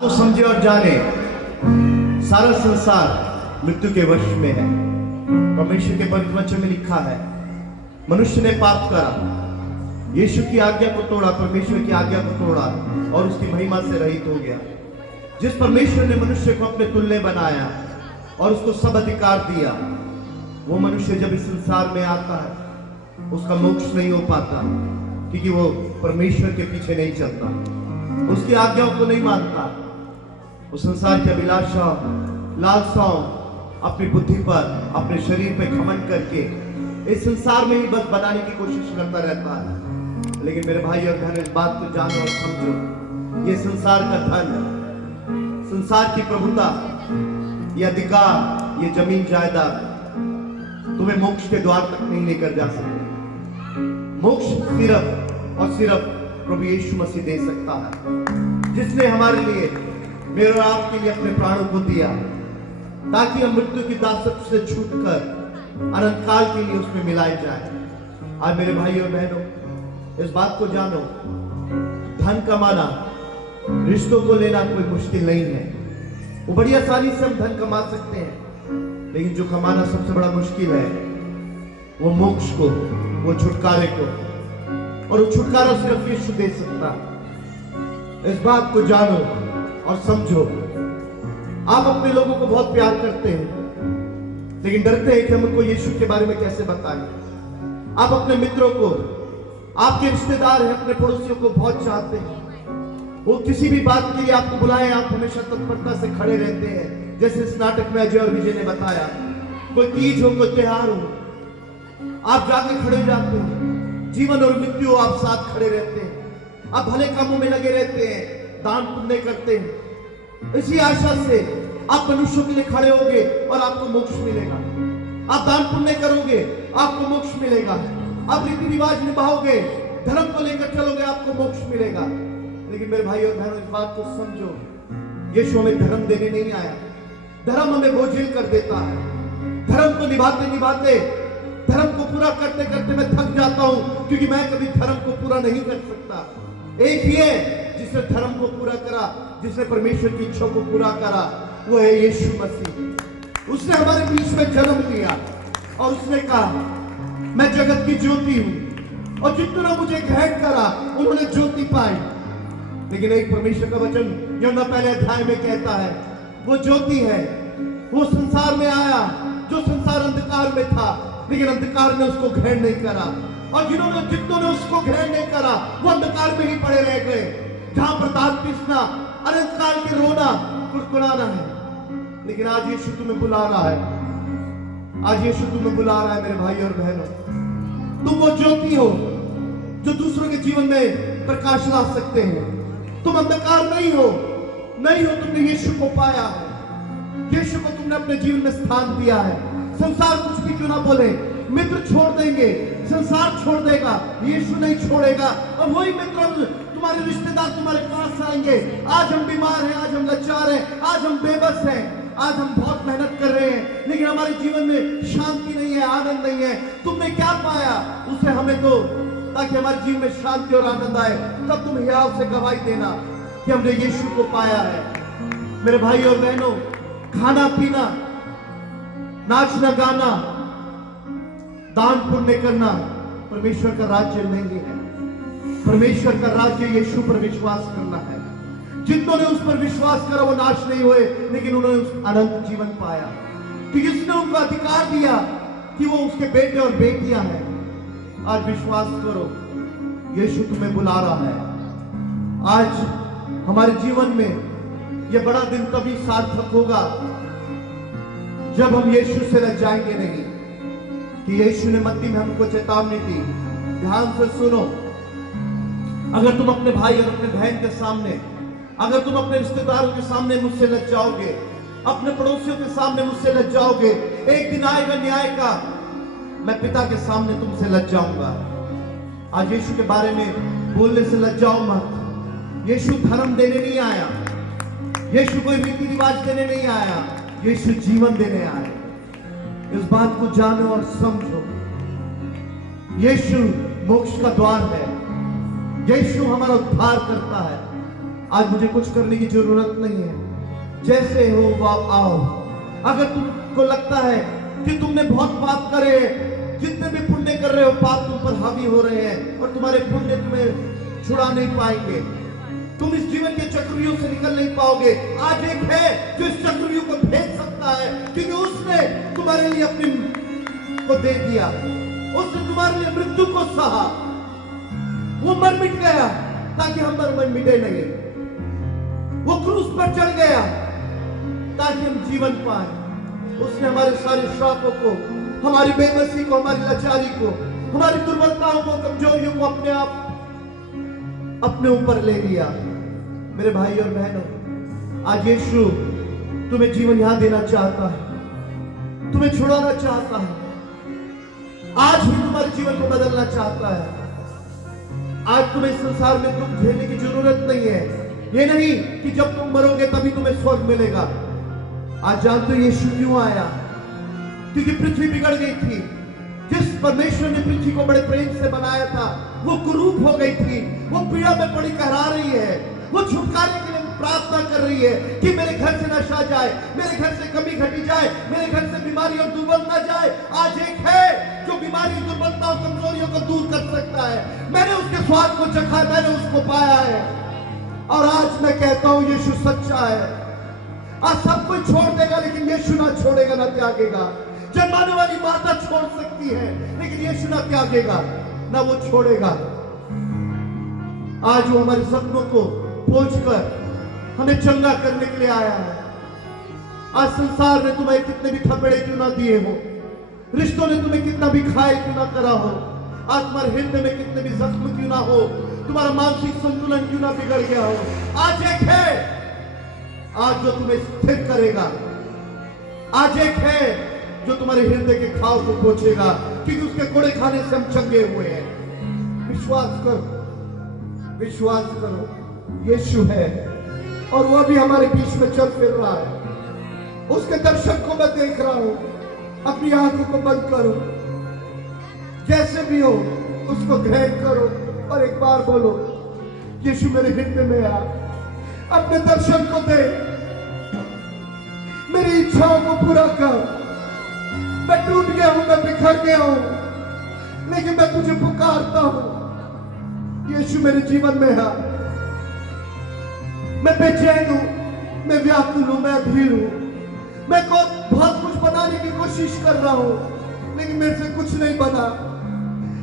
तो समझे और जाने सारा संसार मृत्यु के वश में है। परमेश्वर के पवित्र वचन में लिखा है, मनुष्य ने पाप करा, यीशु की आज्ञा को तोड़ा, परमेश्वर की आज्ञा को तोड़ा और उसकी महिमा से रहित हो गया। जिस परमेश्वर ने मनुष्य को अपने तुल्य बनाया और उसको सब अधिकार दिया, वो मनुष्य जब इस संसार में आता है उसका मोक्ष नहीं हो पाता, क्योंकि वो परमेश्वर के पीछे नहीं चलता, उसकी आज्ञाओं को नहीं मानता। उस संसार की अभिलाषा लालसाओं अपनी बुद्धि पर, अपने शरीर पे घमंड करके इस संसार में ही बस बनाने की कोशिश करता रहता है। लेकिन मेरे भाई और बहन, इस बात को जानो और समझो, ये संसार का धन, संसार की प्रभुता, ये अधिकार, ये जमीन जायदाद तुम्हें मोक्ष के द्वार तक नहीं लेकर जा सकते। मोक्ष सिर्फ और सिर्फ प्रभु यीशु मसीह दे सकता है, जिसने हमारे लिए, मेरे और आपके लिए अपने प्राणों को दिया, ताकि हम मृत्यु की दासत्व से छूटकर अनंत काल के लिए उसमें मिलाए जाए। आज मेरे भाई और बहनों, इस बात को जानो, धन कमाना, रिश्तों को लेना कोई मुश्किल नहीं है। वो बड़ी आसानी से हम धन कमा सकते हैं, लेकिन जो कमाना सबसे बड़ा मुश्किल है वो मोक्ष को, वो छुटकारे को, और वो छुटकारा सिर्फ यीशु दे सकता। इस बात को जानो और समझो। आप अपने लोगों को बहुत प्यार करते हैं, लेकिन डरते हैं कि हम उनको यीशु के बारे में कैसे बताएं। आप अपने मित्रों को, आपके रिश्तेदार हैं, अपने पड़ोसियों को बहुत चाहते हैं, वो किसी भी बात के लिए आपको बुलाएं, आप हमेशा तत्परता से खड़े रहते हैं। जैसे इस नाटक में अजय और विजय ने बताया, कोई तीज हो, कोई त्योहार हो, आप जाके खड़े जाते हैं। जीवन और मृत्यु आप साथ खड़े रहते हैं, आप भले कामों में लगे रहते हैं, दान पुण्य करते हैं। इसी आशा से आप मनुष्यों के लिए खड़े होगे और आपको मोक्ष मिलेगा। आप दान पुण्य करोगे, आपको मोक्ष मिलेगा। आप रीति रिवाज निभाओगे, धर्म को लेकर चलोगे, आपको मोक्ष मिलेगा। लेकिन मेरे भाई और बहनों, इस बात को समझो, यीशु हमें धर्म देने नहीं आया। धर्म हमें बोझिल कर देता है। धर्म को निभाते निभाते, धर्म को पूरा करते करते मैं थक जाता हूं, क्योंकि मैं कभी धर्म को पूरा नहीं कर सकता। एक ही है जिसने धर्म को पूरा करा, जिसने परमेश्वर की इच्छा को पूरा करा, वो है यीशु मसीह। उसने हमारे बीच में जन्म लिया और उसने कहा, मैं जगत की ज्योति हूं, और जितना मुझे ग्रहण करा उन्होंने ज्योति पाई। लेकिन एक परमेश्वर का वचन यूहन्ना पहले अध्याय में कहता है, वो ज्योति है, वो संसार में आया, जो संसार अंधकार में था, लेकिन अंधकार ने उसको ग्रहण नहीं करा, और जितनों ने उसको ग्रहण नहीं करा वो अंधकार में ही पड़े रह गए, जहां पर दांत पीसना, अनंत काल के रोना, कुड़कुड़ाना है। लेकिन आज यीशु तुम्हें बुला रहा है, आज यीशु तुम्हें बुला रहा है मेरे भाई और बहनों। तुम वो ज्योति हो जो दूसरों के जीवन में प्रकाश ला सकते हैं। तुम अंधकार नहीं हो, तुमने यीशु को पाया है, यीशु को तुमने अपने जीवन में स्थान दिया है। संसार कुछ भी क्यों ना बोले, मित्र छोड़ देंगे, संसार छोड़ देगा, यीशु नहीं छोड़ेगा। और वही मित्र, तुम्हारे रिश्तेदार तुम्हारे पास आएंगे। आज हम बीमार हैं, आज हम लाचार हैं, आज हम बेबस हैं, आज हम बहुत मेहनत कर रहे हैं, लेकिन हमारे जीवन में शांति नहीं है, आनंद नहीं है। तुमने क्या पाया उसे हमें दो, ताकि हमारे जीवन में शांति और आनंद आए। तब तुम हियाव से गवाही देना कि हमने यीशु को पाया है। मेरे भाई और बहनों, खाना पीना, नाचना गाना, दान पुण्य करना परमेश्वर का राज्य नहीं है। परमेश्वर का राज्य यीशु पर विश्वास करना है। जितनों ने उस पर विश्वास करा वो नाश नहीं हुए, लेकिन उन्होंने उस अनंत जीवन पाया, क्योंकि उसने उनको अधिकार दिया कि वो उसके बेटे और बेटियां हैं। आज विश्वास करो, यीशु तुम्हें बुला रहा है। आज हमारे जीवन में यह बड़ा दिन तभी सार्थक होगा जब हम यीशु से लजाएंगे नहीं। कि यीशु ने मत्ती में हमको चेतावनी दी, ध्यान से सुनो। अगर तुम अपने भाई और अपने बहन के सामने, अगर तुम अपने रिश्तेदारों के सामने मुझसे लज जाओगे, अपने पड़ोसियों के सामने मुझसे लज जाओगे, एक दिन आएगा न्याय का, मैं पिता के सामने तुमसे लज जाऊंगा। आज यीशु के बारे में बोलने से लज जाओ मत। यीशु धर्म देने नहीं आया, यीशु कोई रीति रिवाज देने नहीं आया, यीशु जीवन देने आया। इस बात को जानो और समझो। यीशु मोक्ष का द्वार है, यीशु हमारा उद्धार करता है। आज मुझे कुछ करने की जरूरत नहीं है, जैसे हो वह आओ। अगर तुमको लगता है कि तुमने बहुत पाप करे, जितने भी पुण्य कर रहे हो पाप तुम पर हावी हो रहे हैं और तुम्हारे पुण्य तुम्हें छुड़ा नहीं पाएंगे, तुम इस जीवन के चक्रव्यूह से निकल नहीं पाओगे। आज एक है जो इस चक्रव्यूह को भेज सकता है, क्योंकि उसने तुम्हारे लिए अपनी को दे दिया, उसने तुम्हारे लिए मृत्यु को सहा, वो मर मिट गया ताकि हम मर मिटे नहीं, वो क्रूस पर चढ़ गया ताकि हम जीवन पाए। उसने हमारे सारे श्रापों को, हमारी बेबसी को, हमारी लाचारी को, हमारी दुर्बलताओं को, कमजोरियों को अपने ऊपर ले लिया। मेरे भाई और बहनों, आज यीशु तुम्हें जीवन यहां देना चाहता है, तुम्हें छुड़ाना चाहता है, आज ही तुम्हारे जीवन को बदलना चाहता है। आज तुम्हें इस संसार में दुख झेलने की जरूरत नहीं है। ये नहीं कि जब तुम मरोगे तभी तुम्हें स्वर्ग मिलेगा। आज जानते हो यीशु क्यों आया? क्योंकि पृथ्वी बिगड़ गई थी। जिस परमेश्वर ने पृथ्वी को बड़े प्रेम से बनाया था, वो कुरूप हो गई थी, वो पीड़ा में पड़ी कहरा रही है, वो छुटकारे के लिए प्रार्थना कर रही है कि मेरे घर से नशा जाए, मेरे घर से कमी घटी जाए, मेरे घर से बीमारी और दुर्बलता जाए। आज एक है जो बीमारी, दुर्बलता और कमजोरियों को दूर कर सकता है। मैंने उसके स्वाद को चखा, मैंने उसको पाया है, और आज मैं कहता हूं यीशु सच्चा है। आज सब कोई छोड़ देगा लेकिन यीशु ना छोड़ेगा, ना त्यागेगा। जन्माने वाली माता छोड़ सकती है लेकिन यीशु ना त्यागेगा, ना वो छोड़ेगा। आज वो हमारे सपनों को पहुंचकर हमें चंगा करने के लिए आया है। आज संसार ने तुम्हें कितने भी थपेड़े क्यों ना दिए हो, रिश्तों ने तुम्हें कितना भी खाए क्यों ना करा हो, आज तुम्हारे हृदय में कितने भी जख्म क्यों ना हो, तुम्हारा मानसिक संतुलन क्यों ना बिगड़ गया हो, आज एक है आज जो तुम्हें स्थिर करेगा। आज एक है जो तुम्हारे हृदय के घाव को पोंछेगा, क्योंकि उसके कोड़े खाने से हम चंगे हुए हैं। विश्वास करो, विश्वास करो, यीशु है और वो भी हमारे बीच में चल फिर रहा है। उसके दर्शन को मैं देख रहा हूं। अपनी आंखों को बंद करो, जैसे भी हो उसको ग्रहण करो और एक बार बोलो, यीशु मेरे हृदय में आ, अपने दर्शन को दे, मेरी इच्छाओं को पूरा कर। मैं टूट गया हूं, मैं बिखर गया हूं, लेकिन मैं तुझे पुकारता हूं, यीशु मेरे जीवन में आ। मैं बेचैन हूं, मैं व्याकुल हूं, मैं अधीर हूं, मैं बहुत कुछ बनाने की कोशिश कर रहा हूं लेकिन मेरे से कुछ नहीं बना।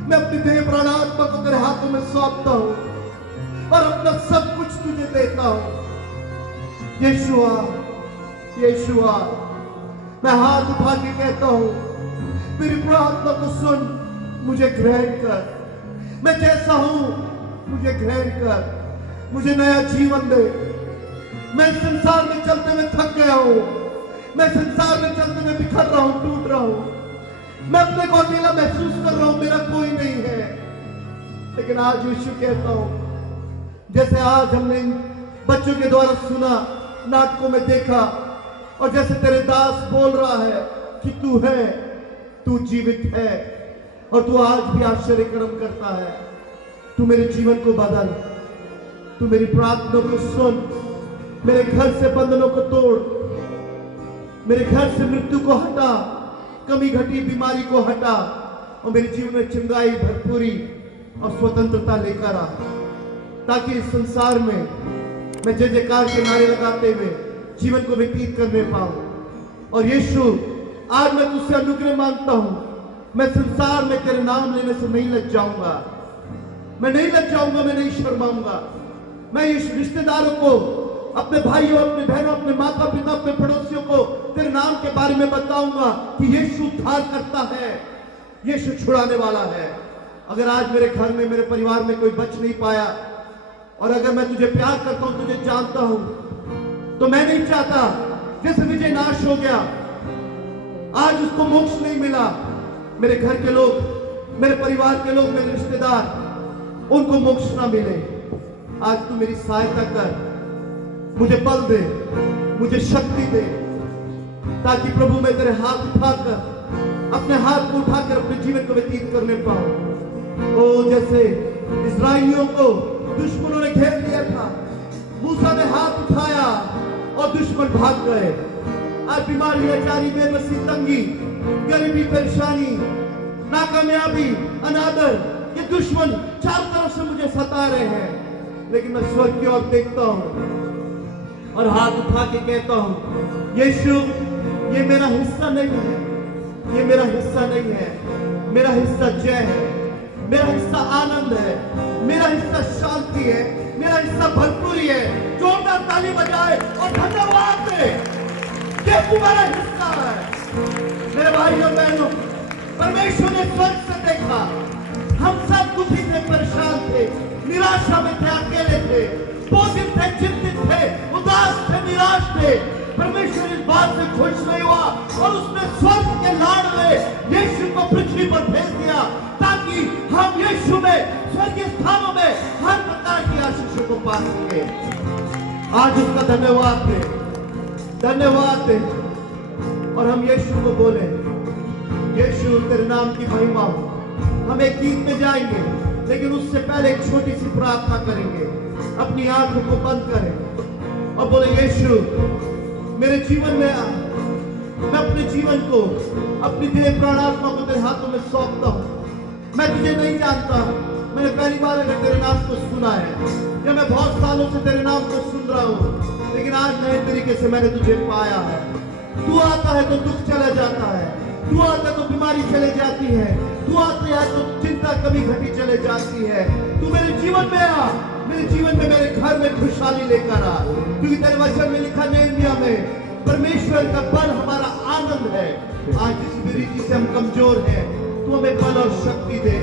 मैं अपनी देह प्राण आत्मा को तेरे हाथों में सौंपता हूं और अपना सब कुछ तुझे देता हूं। यीशु आ, यीशु आ। मैं हाथ उठा के कहता हूं, मेरी प्रार्थना को सुन, मुझे ग्रहण कर। मैं जैसा हूं मुझे ग्रहण कर, मुझे नया जीवन दे। मैं संसार में चलते हुए थक गया हूं, मैं संसार में चलते हुए बिखर रहा हूं, टूट रहा हूं, मैं अपने को अकेला महसूस कर रहा हूं, मेरा कोई नहीं है। लेकिन आज यीशु कहता हूं, जैसे आज हमने बच्चों के द्वारा सुना, नाटकों में देखा, और जैसे तेरे दास बोल रहा है कि तू है, तू जीवित है और तू आज भी आश्चर्य कर्म करता है। तू मेरे जीवन को बदल, तू मेरी प्रार्थना को सुन, मेरे घर से बंधनों को तोड़, मेरे घर से मृत्यु को हटा, कमी घटी बीमारी को हटा और मेरे जीवन में चंगाई, भरपूरी और स्वतंत्रता लेकर आ, ताकि इस संसार में मैं जय जयकार के नारे लगाते हुए जीवन को व्यतीत करने पाऊं। और यीशु, आज मैं तुझसे अनुग्रह मांगता हूं, मैं संसार में तेरे नाम लेने से नहीं लज जाऊंगा, मैं नहीं लज जाऊंगा, मैं नहीं शर्माऊंगा। मैं इस रिश्तेदारों को, अपने भाइयों, अपने बहनों, अपने माता पिता, अपने पड़ोसियों को तेरे नाम के बारे में बताऊंगा कि यीशु उद्धार करता है, यीशु छुड़ाने वाला है। अगर आज मेरे घर में, मेरे परिवार में कोई बच नहीं पाया, और अगर मैं तुझे प्यार करता हूं, तुझे जानता हूं, तो मैं नहीं चाहता जैसे विजय नाश हो गया, आज उसको मोक्ष नहीं मिला, मेरे घर के लोग, मेरे परिवार के लोग, मेरे रिश्तेदार, उनको मोक्ष ना मिले। आज तू मेरी सहायता कर, मुझे बल दे, मुझे शक्ति दे, ताकि प्रभु मैं तेरे हाथ उठाकर, अपने हाथ को उठाकर अपने जीवन को व्यतीत करने पाऊं। ओ जैसे इस्राएलियों को दुश्मनों ने घेर लिया था, मूसा ने हाथ उठाया और दुश्मन भाग गए। आज बीमारी, लाचारी, बेबसी, तंगी, गरीबी, परेशानी, नाकामयाबी, अनादर, ये दुश्मन चारों तरफ से मुझे सता रहे हैं, लेकिन मैं स्वर्ग की ओर देखता हूं और हाथ उठा के कहता हूं, यीशु ये मेरा हिस्सा नहीं है, ये मेरा हिस्सा नहीं है। मेरा हिस्सा जय है, मेरा हिस्सा आनंद है, मेरा हिस्सा शांति है, मेरा हिस्सा भरपूरी है। जोरदार ताली बजाए और धन्यवाद दे, ये तुम्हारा हिस्सा है। मेरे भाई और बहनों, परमेश्वर ने स्वर्ग से देखा, हम सब दुखी थे, परेशान थे, निराशा में थे, अकेले थे, बोझिल थे, चिंतित थे, उदास थे, निराश थे। परमेश्वर इस बात से खुश नहीं हुआ और उसने स्वर्ग के लाडले यीशु को पृथ्वी पर भेज दिया, ताकि हम यीशु में स्वर्गीय स्थानों में हर प्रकार की आशीषों को पा सके। आज उसका धन्यवाद दे, धन्यवाद दे और हम यीशु को बोले, यीशु तेरे नाम की महिमा हो। हम एक गीत में जाएंगे, लेकिन उससे पहले एक छोटी सी प्रार्थना करेंगे। अपनी आंखों को बंद करें और बोले, यीशु मेरे जीवन में आ। मैं अपने जीवन को, अपनी देह प्राणात्मा को तेरे हाथों में सौंपता हूं। मैं तुझे नहीं जानता, मैंने पहली बार अगर तेरे नाम को सुना है, या मैं बहुत सालों से तेरे नाम को सुन रहा हूं, लेकिन आज नए तरीके से मैंने तुझे पाया है। तू आता है तो दुख चला जाता है, तू आता है तो बीमारी चले जाती है, तू आते है तो चिंता कभी घटी चले जाती है। तू मेरे जीवन में आ, मेरे जीवन में, मेरे घर में खुशहाली लेकर आ, क्योंकि तेरे वचन में लिखा नेहमिया में, परमेश्वर का बल हमारा आनंद है। आज जिस भी रीति से हम कमजोर हैं, तू हमें बल और शक्ति दे,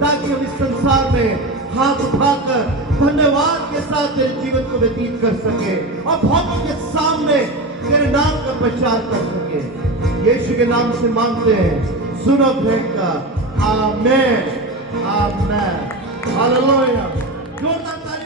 ताकि हम इस संसार में हाथ उठाकर धन्यवाद के साथ तेरे जीवन को व्यतीत कर सके और बहुतों के सामने तेरे नाम का प्रचार कर सके। यीशु के नाम से मांगते हैं, सुनो भेंट का। आमेन, आमेन, हालेलुया। जोरदार ताली